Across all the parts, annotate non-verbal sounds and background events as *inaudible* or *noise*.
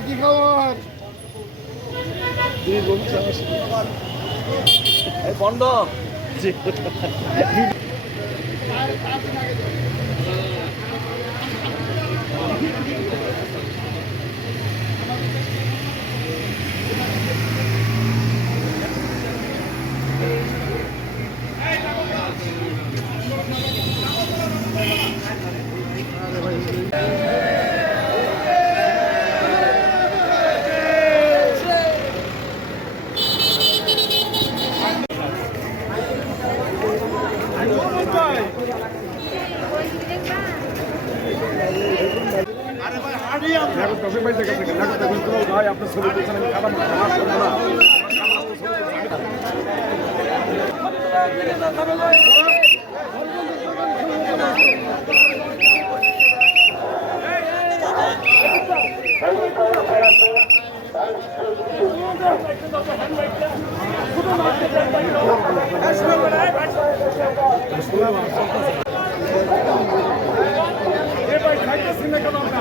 কি খবর? বন্ধ। *laughs* ভাই আপনার ছবি দিয়েছেন আমি খাবার খাবার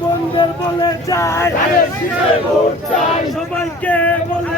বোনদের বলে যায় সবাইকে বলে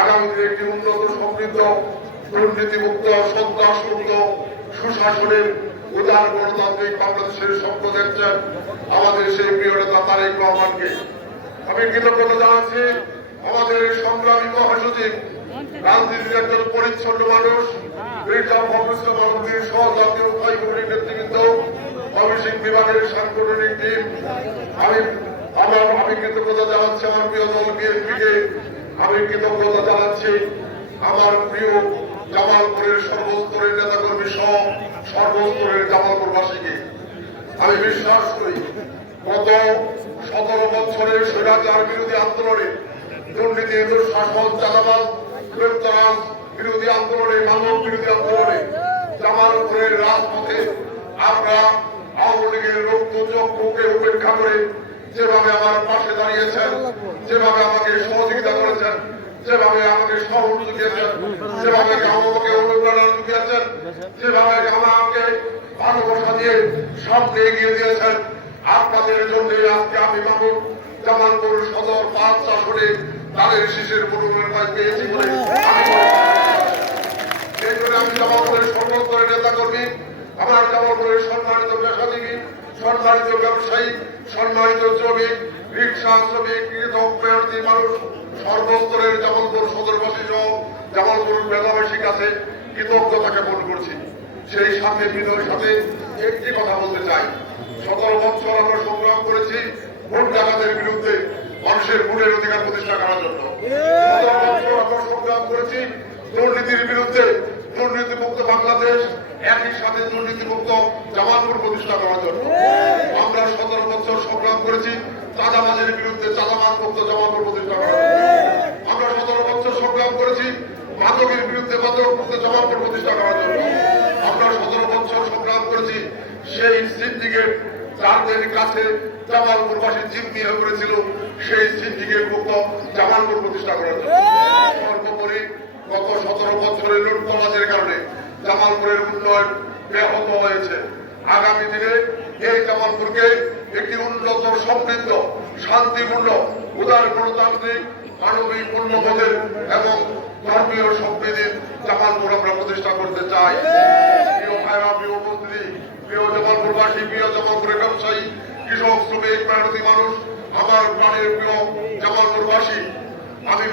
আগামী একটি উন্নত সমৃদ্ধ, দুর্নীতিমুক্ত, সন্ত্রাসমুক্ত সুশাসনের উদার গণতান্ত্রিক বাংলাদেশের স্বপ্ন দেখছেন আমাদের সেই প্রিয় নেতা তারেক রহমানকে। আমি কৃতজ্ঞতা জানাচ্ছি, আমাদের সংগ্রামী মহাসচিব, রাজনীতির একজন পরিচ্ছন্ন মানুষ আমি কৃতজ্ঞতা জানাচ্ছি আমার প্রিয় দল বিএনপিকে। আমি কৃতজ্ঞতা জানাচ্ছি আমার প্রিয় জামালপুরের সর্বস্তরের নেতাকর্মী সহ সর্বস্তরের জামালপুরবাসীকে। আমি বিশ্বাস করি, গত সতেরো বছরের স্বৈরাচার বিরোধী আন্দোলনে দুর্নীতি, দুঃশাসন চালাবাদ গ্রেপ্তারাজ বিরোধী আন্দোলনে, মানব বিরোধী আন্দোলনে জামালপুরের রাজপথে আমরা আওয়ামী লীগের রক্ত চক্ষুকে উপেক্ষা করে যেভাবে আমার পাশে দাঁড়িয়েছেন যেভাবে আমাকে সহযোগিতা করেছেন যেভাবে আমাকে জুগিয়েছেন যেভাবে আমাকে অনুপ্রেরণা জুগিয়েছেন যেভাবে আমাকে ভালোবাসা দিয়ে সামনে এগিয়ে দিয়েছেন আপনাদের জন্য আজকে আমি মামুন জামালপুর সদর পাঁচ আসনে তাদের শিশের মনোনয়ন পেয়েছি বলে এই জন্য আমি জামালপুরের সর্বস্তরের নেতা কর্মী আমার জামালপুরের সম্মানিত পেশাজীবী সম্মানিত ব্যবসায়ী, সম্মানিত শ্রমিক, রিক্সা শ্রমিক মেহনতি মানুষ, সর্বস্তরের জামালপুর সদরবাসী সহ জামালপুর মেধাবাসীর কাছে কৃতজ্ঞতা জ্ঞাপন করছি। সেই সামনে বিনয়ের সাথে একটি কথা বলতে চাই। সতেরো বছর আমরা সংগ্রাম করেছি ভোট ডাকাতের বিরুদ্ধে মানুষের ভোটের অধিকার প্রতিষ্ঠা করার জন্য। দুর্নীতির বিরুদ্ধে। দুর্নীতিমুক্ত বাংলাদেশ, একই সাথে দুর্নীতিমুক্ত জামালপুর প্রতিষ্ঠা করার জন্য আমরা সতেরো বছর সংগ্রাম করেছি চাঁদাবাজের বিরুদ্ধে চাঁদাবাজ মুক্ত প্রতিষ্ঠা করার আমরা সতেরো বছর সংগ্রাম করেছি মাদকের বিরুদ্ধে মাদক মুক্ত জামালপুর প্রতিষ্ঠা করার জন্য। আমরা সতেরো বছর সংগ্রাম করেছি, সেই সিন্ডিকেট যাদের কাছে জামালপুরবাসী চিন্তি হয়ে পড়েছিল সেই সিন্ডিকেট মুক্ত জামালপুর প্রতিষ্ঠা করার জন্য। সর্বোপরি গত সতেরো বছরের লুটতরাজের কারণে জামালপুরের উন্নয়ন ব্যাহত হয়েছে। আগামী দিনে এই জামালপুরকে একটি উন্নত সমৃদ্ধ, শান্তিপূর্ণ, উদার গণতান্ত্রিক, মানবিক মূল্যবোধের এবং ধর্মীয় সম্প্রীতির জামালপুর আমরা প্রতিষ্ঠা করতে চাই। প্রিয় জামালপুরবাসী, প্রিয় মানুষ, আমার প্রাণের প্রিয় জামালপুরবাসী, আমি